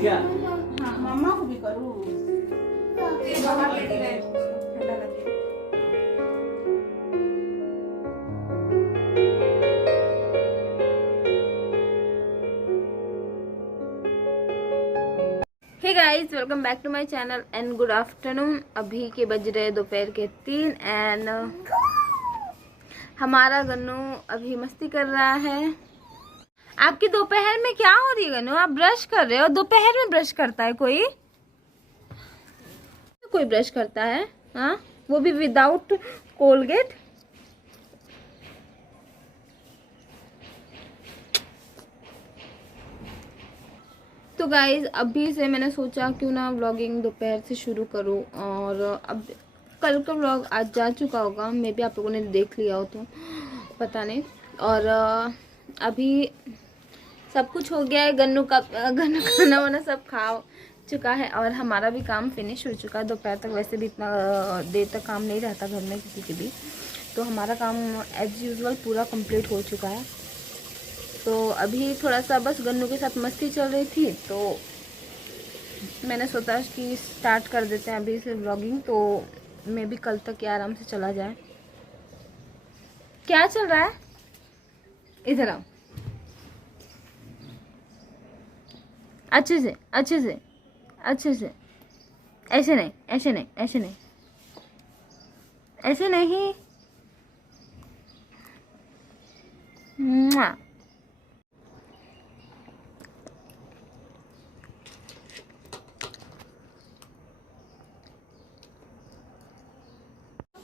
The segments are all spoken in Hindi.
क्या? हाँ मम्मा को भी करूँ। बाहर लेके गए ठंडा लगे। Hey guys, welcome back to my channel and good afternoon. अभी के बज रहे दोपहर के 3 एंड हमारा गन्नू अभी मस्ती कर रहा है। आपकी दोपहर में क्या हो रही है गन्नू? आप ब्रश कर रहे हो? दोपहर में ब्रश करता है कोई? कोई ब्रश करता है? हाँ, वो भी विदाउट कोलगेट। तो गाइज अभी से मैंने सोचा क्यों ना व्लॉगिंग दोपहर से शुरू करूँ। और अब कल का व्लॉग आज जा चुका होगा, मे भी आप लोगों ने देख लिया हो तो पता नहीं। और अभी सब कुछ हो गया है। गन्नू खाना वाना सब खा चुका है और हमारा भी काम फिनिश हो चुका है। दोपहर तक वैसे भी इतना देर तक काम नहीं रहता घर में किसी के भी, तो हमारा काम एज यूजुअल पूरा कंप्लीट हो चुका है। तो अभी थोड़ा सा बस गन्नू के साथ मस्ती चल रही थी, तो मैंने सोचा कि स्टार्ट कर देते हैं अभी से व्लॉगिंग, तो मैं भी कल तक आराम से चला जाए। क्या चल रहा है? इधर आओ, अच्छे से अच्छे से अच्छे से। ऐसे नहीं, ऐसे नहीं, ऐसे नहीं, ऐसे नहीं। मुआ।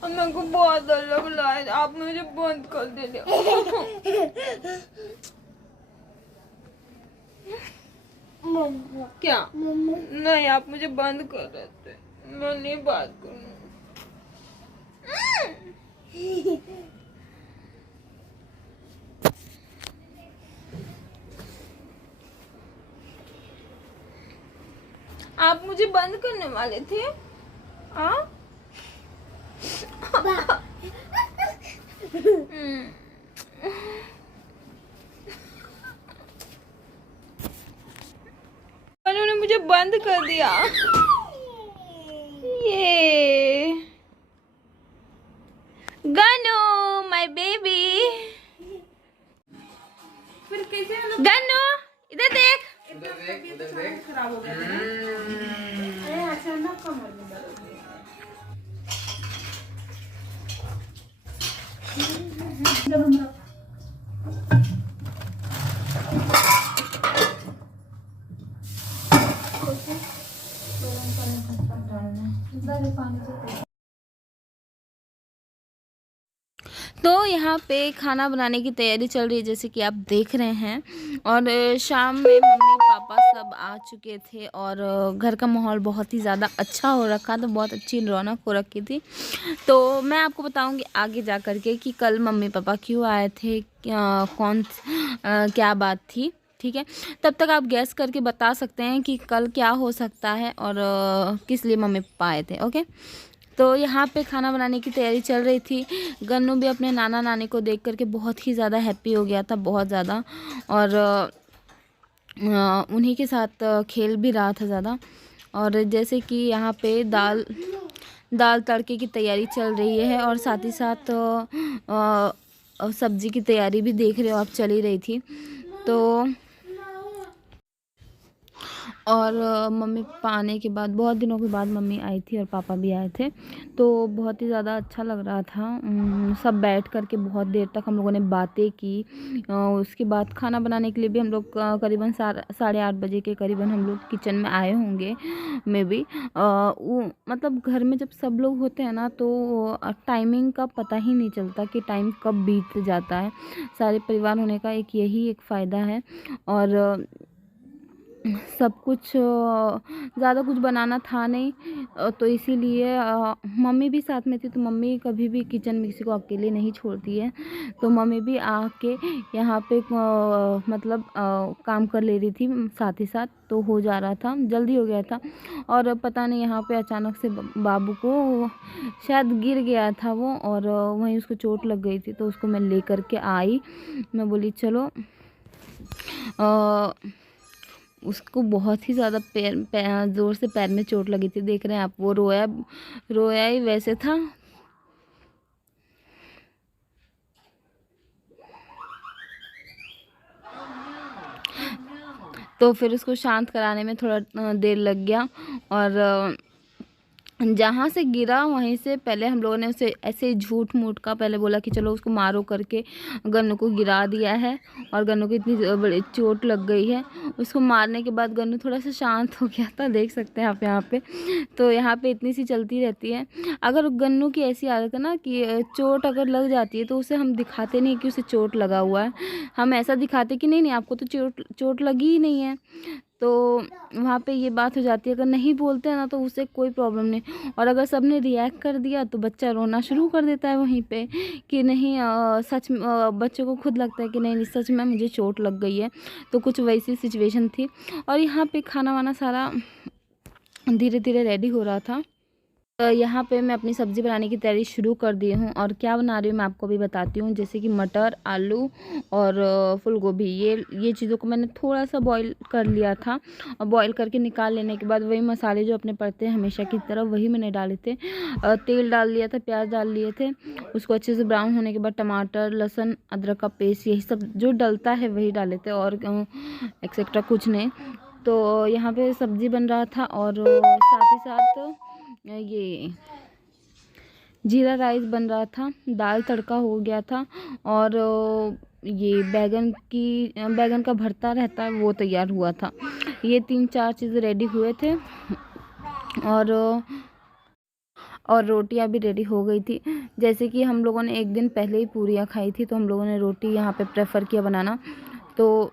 मेरे को बहुत डर लग रहा है, आप मुझे बंद कर दे। क्या? नहीं, आप मुझे बंद कर देते, मैं नहीं बात करूँ। आप मुझे बंद करने वाले थे? हाँ? उन्होंने मुझे बंद कर दिया। ये गन्नू माय बेबी। फिर कैसे गन्नू इधर देख, उधर देख। खराब हो गया अरे अचानक कमर में दर्द हो गया। तो यहाँ पे खाना बनाने की तैयारी चल रही है, जैसे कि आप देख रहे हैं। और शाम में मम्मी पापा सब आ चुके थे और घर का माहौल बहुत ही ज़्यादा अच्छा हो रखा था, बहुत अच्छी रौनक हो रखी थी। तो मैं आपको बताऊंगी आगे जा कर के कि कल मम्मी पापा क्यों आए थे, क्या बात थी। ठीक है, तब तक आप गैस करके बता सकते हैं कि कल क्या हो सकता है और किस लिए मम्मी पापा आए थे। ओके, तो यहाँ पे खाना बनाने की तैयारी चल रही थी। गन्नू भी अपने नाना नानी को देख करके बहुत ही ज़्यादा हैप्पी हो गया था, बहुत ज़्यादा। और उन्हीं के साथ खेल भी रहा था ज़्यादा। और जैसे कि यहाँ पे दाल तड़के की तैयारी चल रही है और साथ ही साथ सब्ज़ी की तैयारी भी देख रहे हो आप, चल ही रही थी। तो और मम्मी पापा आने के बाद, बहुत दिनों के बाद मम्मी आई थी और पापा भी आए थे, तो बहुत ही ज़्यादा अच्छा लग रहा था। सब बैठ कर के बहुत देर तक हम लोगों ने बातें की। उसके बाद खाना बनाने के लिए भी हम लोग करीबन 8:30 बजे के करीबन हम लोग किचन में आए होंगे मे बी। मतलब घर में जब सब लोग होते हैं ना, तो टाइमिंग का पता ही नहीं चलता कि टाइम कब बीत जाता है। सारे परिवार होने का यही एक फ़ायदा है। और सब कुछ ज़्यादा कुछ बनाना था नहीं, तो इसीलिए मम्मी भी साथ में थी, तो मम्मी कभी भी किचन में किसी को अकेले नहीं छोड़ती है। तो मम्मी भी आके यहाँ पे मतलब काम कर ले रही थी साथ ही साथ, तो हो जा रहा था, जल्दी हो गया था। और पता नहीं यहाँ पे अचानक से बाबू को शायद गिर गया था वो, और वहीं उसको चोट लग गई थी, तो उसको मैं लेकर के आई। मैं बोली चलो उसको बहुत ही ज़्यादा ज़ोर से पैर में चोट लगी थी, देख रहे हैं आप। वो रोया ही वैसे था। तो फिर उसको शांत कराने में थोड़ा देर लग गया। और जहाँ से गिरा वहीं से पहले हम लोगों ने उसे ऐसे झूठ मूठ का पहले बोला कि चलो उसको मारो करके गन्नू को गिरा दिया है, और गन्नू को इतनी बड़ी चोट लग गई है। उसको मारने के बाद गन्नू थोड़ा सा शांत हो गया था, देख सकते हैं आप यहाँ पे। तो यहाँ पे इतनी सी चलती रहती है। अगर गन्नू की ऐसी आदत है ना कि चोट अगर लग जाती है तो उसे हम दिखाते नहीं कि उसे चोट लगा हुआ है, हम ऐसा दिखाते कि नहीं नहीं आपको तो चोट लगी ही नहीं है। तो वहाँ पे ये बात हो जाती है। अगर नहीं बोलते हैं ना तो उसे कोई प्रॉब्लम नहीं, और अगर सबने रिएक्ट कर दिया तो बच्चा रोना शुरू कर देता है वहीं पे कि नहीं सच में बच्चे को खुद लगता है कि नहीं नहीं सच में मुझे चोट लग गई है। तो कुछ वैसी सिचुएशन थी। और यहाँ पे खाना वाना सारा धीरे धीरे रेडी हो रहा था। यहाँ पे मैं अपनी सब्ज़ी बनाने की तैयारी शुरू कर दी हूँ, और क्या बना रही हूँ मैं आपको भी बताती हूँ। जैसे कि मटर, आलू और फूल गोभी, ये चीज़ों को मैंने थोड़ा सा बॉईल कर लिया था, और बॉईल करके निकाल लेने के बाद वही मसाले जो अपने पड़ते हैं हमेशा की तरह वही मैंने डाले थे। तेल डाल लिया था, प्याज डाल लिए थे, उसको अच्छे से ब्राउन होने के बाद टमाटर, लहसुन, अदरक का पेस्ट, यही सब जो डलता है वही डाले थे, और एक्सेट्रा कुछ नहीं। तो यहाँ पे सब्ज़ी बन रहा था, और साथ ही साथ ये जीरा राइस बन रहा था, दाल तड़का हो गया था, और ये बैगन का भरता रहता है वो तैयार हुआ था। ये 3-4 चीज़ें रेडी हुए थे, और रोटियां भी रेडी हो गई थी। जैसे कि हम लोगों ने एक दिन पहले ही पूरियां खाई थी, तो हम लोगों ने रोटी यहाँ पे प्रेफर किया बनाना। तो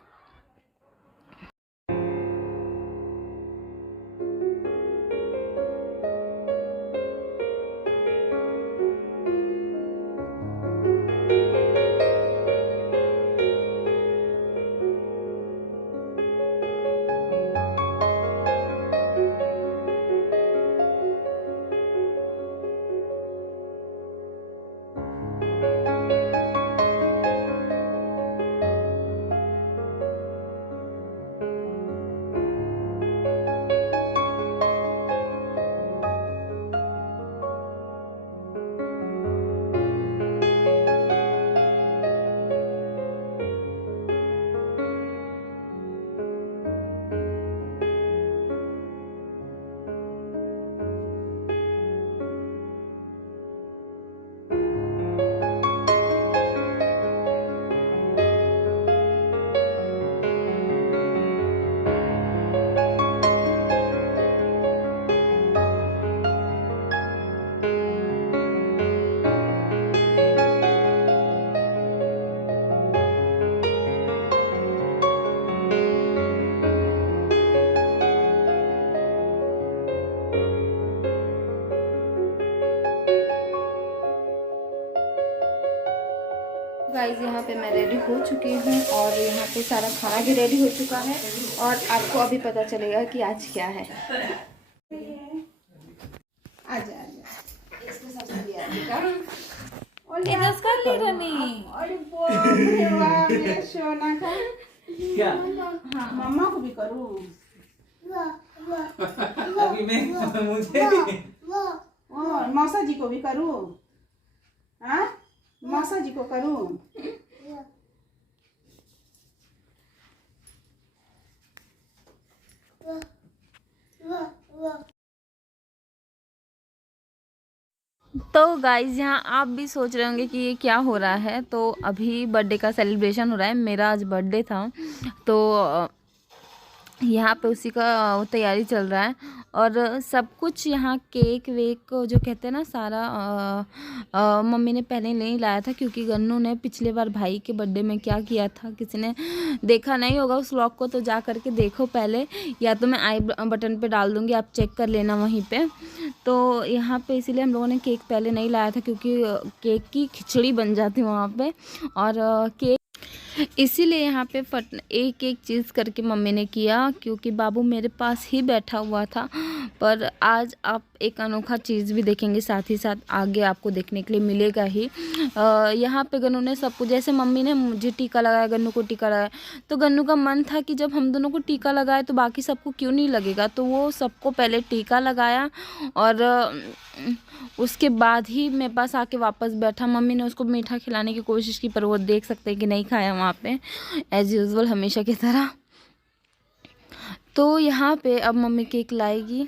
गाइस यहाँ पे मैं रेडी हो चुकी हूँ, और यहाँ पे सारा खाना भी रेडी हो चुका है, और आपको अभी पता चलेगा कि आज क्या है। आजा इसको सबसे दिया कर ली रनी। अरे वाह मेरा सोना का। क्या हाँ मम्मा को भी करूँ? अभी मैं मुझे मौसा जी को भी करूँ? हाँ मौसा जी को करूँ? तो गाइज यहाँ आप भी सोच रहे होंगे कि ये क्या हो रहा है। तो अभी बर्थडे का सेलिब्रेशन हो रहा है, मेरा आज बर्थडे था, तो यहाँ पे उसी का तैयारी चल रहा है। और सब कुछ यहाँ केक वेक को जो कहते हैं ना सारा मम्मी ने पहले नहीं लाया था, क्योंकि गन्नू ने पिछले बार भाई के बर्थडे में क्या किया था, किसी ने देखा नहीं होगा उस व्लॉग को तो जा करके देखो पहले, या तो मैं आई बटन पे डाल दूँगी, आप चेक कर लेना वहीं पे। तो यहाँ पे इसीलिए हम लोगों ने केक पहले नहीं लाया था, क्योंकि केक की खिचड़ी बन जाती वहाँ पे, और केक इसीलिए यहाँ पे एक एक चीज़ करके मम्मी ने किया, क्योंकि बाबू मेरे पास ही बैठा हुआ था, पर आज आप एक अनोखा चीज़ भी देखेंगे, साथ ही साथ आगे आपको देखने के लिए मिलेगा ही। यहाँ पे गन्नू ने सबको, जैसे मम्मी ने मुझे टीका लगाया, गन्नू को टीका लगाया, तो गन्नू का मन था कि जब हम दोनों को टीका लगाए तो बाकी सबको क्यों नहीं लगेगा, तो वो सबको पहले टीका लगाया और उसके बाद ही मेरे पास आके वापस बैठा। मम्मी ने उसको मीठा खिलाने की कोशिश की, पर वो देख सकते हैं कि नहीं खाया वहाँ पे, एज़ यूजुअल हमेशा की तरह। तो यहाँ पे अब मम्मी केक लाएगी।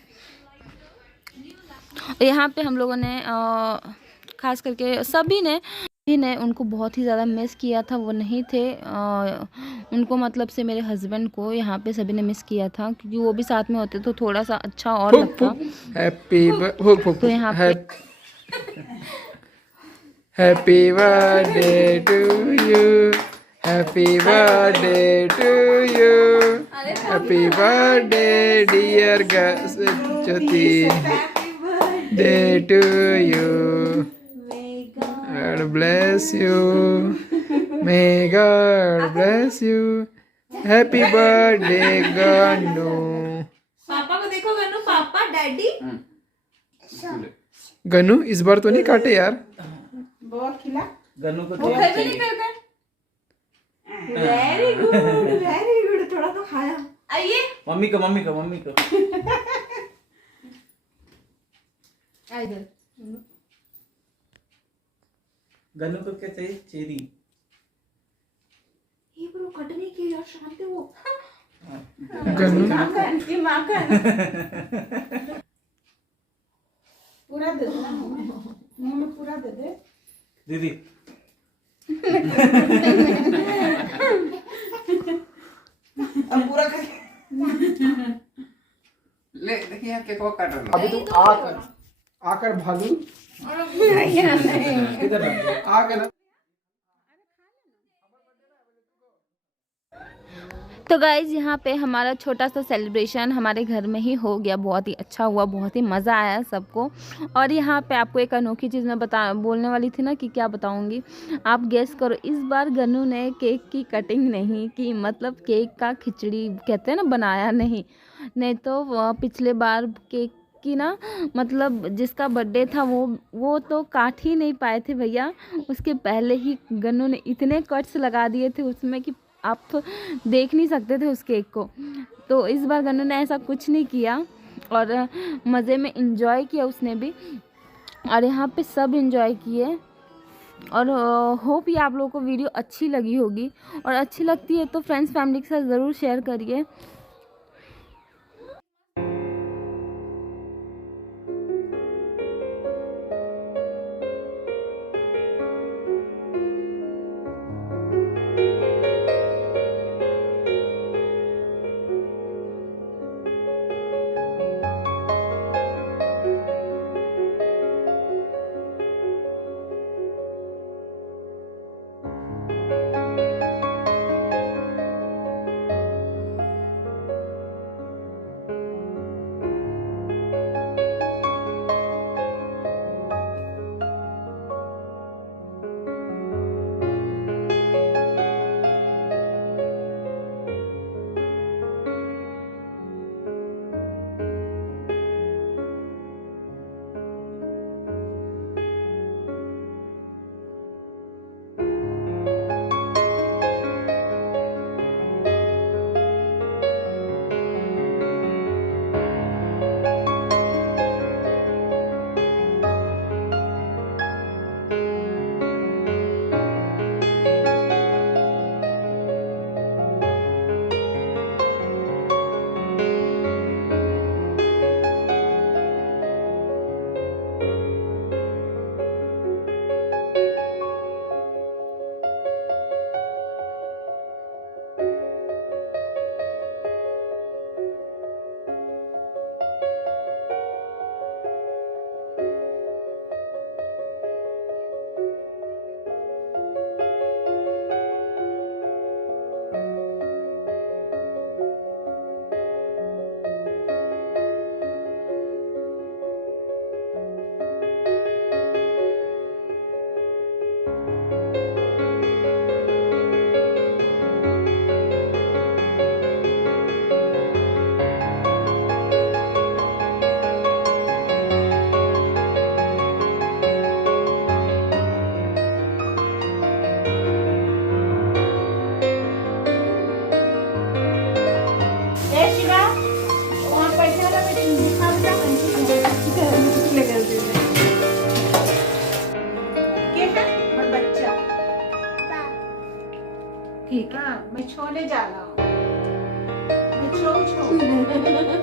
यहाँ पे हम लोगों ने खास करके सभी ने उनको बहुत ही ज़्यादा मिस किया था, वो नहीं थे। उनको मतलब से मेरे हस्बैंड को यहाँ पे सभी ने मिस किया था, क्योंकि वो भी साथ में होते तो थोड़ा सा अच्छा और लगता। तो यहाँ पे happy birthday to you, happy birthday to you, happy birthday dear Jyoti, day to you, God bless you, may God bless you, happy birthday Gannu. पापा को देखो गन्नू, पापा डैडी। गन्नू इस बार तो नहीं काटे यार। बहुत खिला गन्नू को वो क्या भी नहीं चाहिए? करते। वेरी गुड, थोड़ा तो खाया। आइए मम्मी को इधर। गन्नू को क्या चाहिए? चेरी। ये ब्रो कट नहीं किया यार, शांत है वो। गन्नू ये माखन पूरा दे दो, मुंह में पूरा दे दे दीदी अब पूरा खा ले देखिए यहाँ केक काट रहा है। अभी तो आकर भालू किधर है? आकर ना। तो गाइज़ यहाँ पे हमारा छोटा सा सेलिब्रेशन हमारे घर में ही हो गया, बहुत ही अच्छा हुआ, बहुत ही मज़ा आया सबको। और यहाँ पे आपको एक अनोखी चीज़ मैं बोलने वाली थी ना कि क्या बताऊँगी, आप गेस करो। इस बार गन्नू ने केक की कटिंग नहीं की, मतलब केक का खिचड़ी कहते हैं ना, बनाया नहीं तो पिछले बार केक की ना, मतलब जिसका बर्थडे था वो तो काट ही नहीं पाए थे भैया। उसके पहले ही गन्नू ने इतने कट्स लगा दिए थे उसमें कि आप तो देख नहीं सकते थे उस केक को। तो इस बार गन्नू ने ऐसा कुछ नहीं किया और मज़े में इंजॉय किया उसने भी, और यहाँ पे सब इंजॉय किए। और होप ये आप लोगों को वीडियो अच्छी लगी होगी, और अच्छी लगती है तो फ्रेंड्स फैमिली के साथ ज़रूर शेयर करिए। ठीक है। हाँ मैं छोले जा रहा हूँ मैं छो